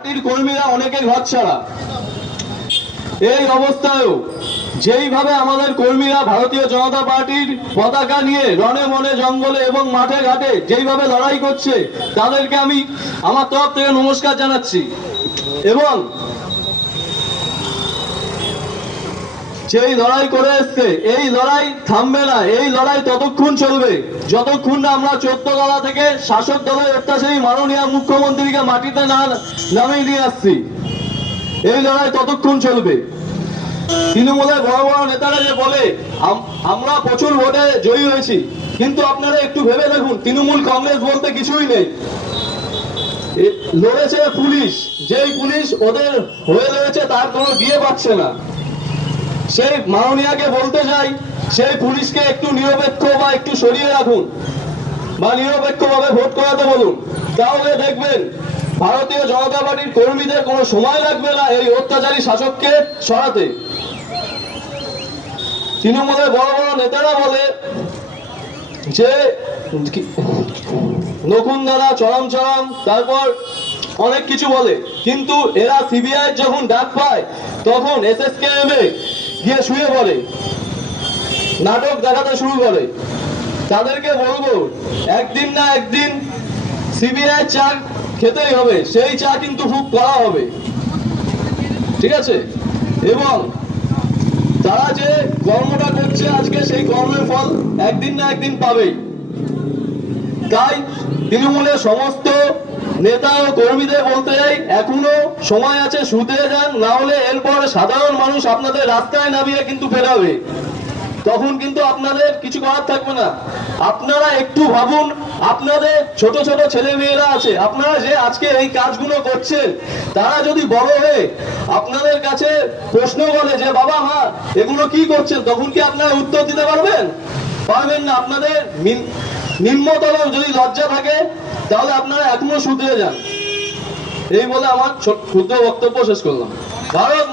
পার্টির কর্মীরা অনেকে ঘরছাড়া। এই অবস্থায়ও যেইভাবে আমাদের কর্মীরা ভারতীয় জনতা পার্টির পতাকা নিয়ে রণে মনে জঙ্গলে এবং মাঠে ঘাটে যেইভাবে লড়াই করছে, তাদেরকে আমি আমার তরফ থেকে নমস্কার জানাচ্ছি। এবং যেই লড়াই করে এসছে, এই লড়াই থামবে না। এই লড়াই ততক্ষণ চলবে যতক্ষণ না আমরা 14 তলা থেকে শাসক দলের অত্যাচারী মাননীয় মুখ্যমন্ত্রীকে মাটিতে না নামিয়ে নিয়ে আসছি। এই লড়াই ততক্ষণ চলবে। তৃণমূলের বড় বড় নেতারা যে বলে আমরা প্রচুর ভোটে জয়ী হয়েছি, কিন্তু আপনারা একটু ভেবে দেখুন, তৃণমূল কংগ্রেস বলতে কিছুই নেই। লড়েছে পুলিশ, যেই পুলিশ ওদের হয়ে রয়েছে তার কোনো দিয়ে পাচ্ছে না। সেই মাননীয়াকে বলতে চাই, সেই পুলিশকে একটু নিরপেক্ষ বা একটু সরিয়ে রাখুন, বা নিরপেক্ষভাবে ভোট করাতে বলুন। তাহলে দেখবেন ভারতীয় জনতা পার্টির কর্মীদের কোনো সময় লাগবে না এই অত্যাচারী শাসককে সরাতে। তৃণমূলের বড় বড় নেতারা বলে যে নকুনদারা চরম চরম, তারপর অনেক কিছু বলে, কিন্তু এরা সিবিআই যখন ডাক পায় তখন SSKM এ গিয়ে শুয়ে পড়ে, নাটক দেখাতে শুরু করে। তাদেরকে বলবো, একদিন না একদিন সিবিআই চা খেতেই হবে, সেই চা কিন্তু খুব কড়া হবে, ঠিক আছে? এবং তারা যে কর্মটা করছে আজকে, সেই কর্মের ফল একদিন না একদিন পাবেই। তাই তৃণমূলের সমস্ত নেতা ও কর্মীদের বলতে চাই, এখনো সময় আছে, শুতে যান, না হলে এরপর সাধারণ মানুষ আপনাদের রাস্তায় নামিয়ে কিন্তু ফেরাবে। তখন কিন্তু আপনাদের কিছু করার থাকবে না। আপনারা একটু ভাবুন, আপনাদের ছোট ছোট ছেলে মেয়েরা আছে, আপনারা যে আজকে এই কাজগুলো করছেন, তারা যদি বড় হয়ে আপনাদের কাছে প্রশ্ন করে যে বাবা মা এগুলো কি করছেন, তখন কি আপনারা উত্তর দিতে পারবেন? পারবেন না। আপনাদের নিম্নতম যদি লজ্জা থাকে, তাহলে আপনারা এখনো শুধরে যান। এই বলে আমার ক্ষুদ্র বক্তব্য শেষ করলাম। ভারত